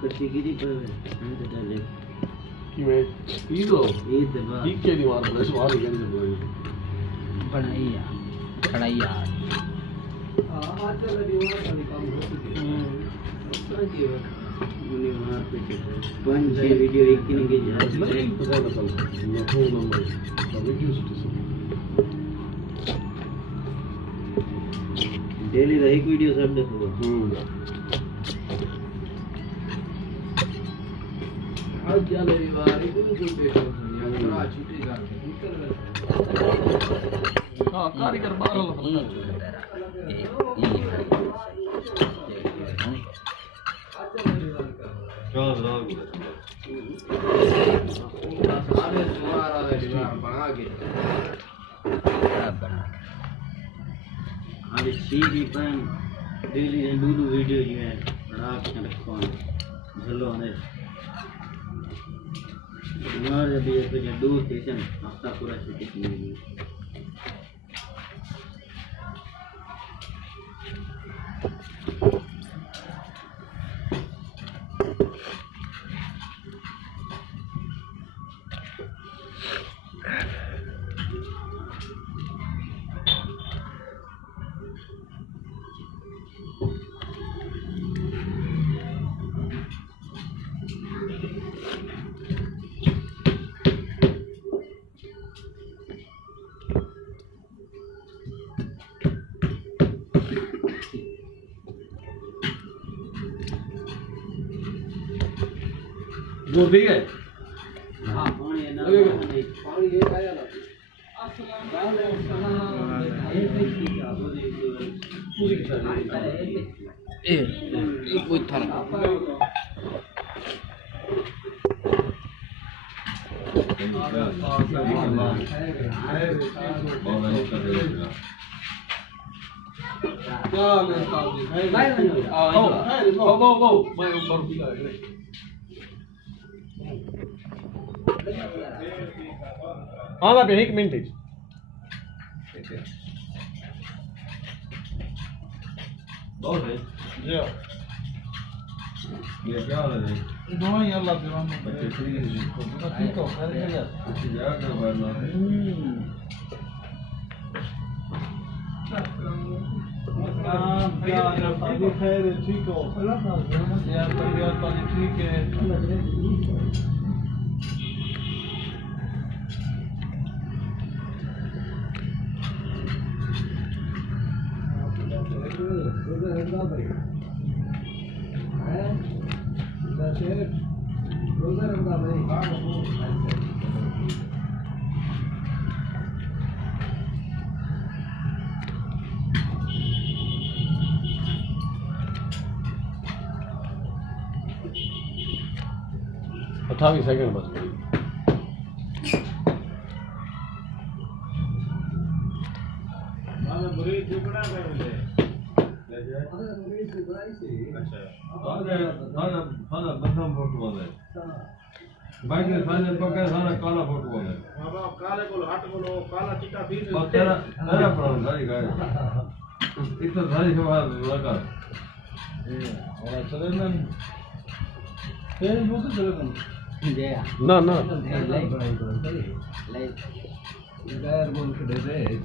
कच्ची गिरी पर हम तो डाले कि मैं ईदो ईद बा ठीक के नहीं मार बस मार के नहीं बनाई यार कढ़ाई यार आज चल रही है वाली काम होती है उन्हें वहां पे पंच वीडियो एक की नहीं जा नहीं पता ना चल ये फोन नंबर तो वीडियो से डेली का एक वीडियो सब देखो आज जाने रविवार को तो देखो यार छुट्टी जा हां कारीगर बाहर वाला अरे सीधी पन डेली ने लूलू वीडियो जो है बड़ा अच्छा रखो झलो ने हमारे जब ये तो दो स्टेशन हफ्ता पूरा शूटिंग की वो भी है हां पानी है ना पानी ये आया ना ए कोई था हाँ ना एक मिनट बहुत है ये क्या हो रहा है दोनों ही अल्लाह दिवान में ठीक हो अच्छी जगह का बनना खैर ठीक हो यार तबीयत पानी ठीक है अठावी सेकंड बस खाना बदाम फोटो वाला है बाइक में खाने पका खाना काला फोटो वाला है बाबा काले को हट बोलो काला चिट्टा बीच और तेरा तेरा प्रॉब्लम सारी गाय इतना सारी सवाल लगा और चले ना फिर वो तो चले जया ना ना लाइक लाइक गायर बोल के दे दे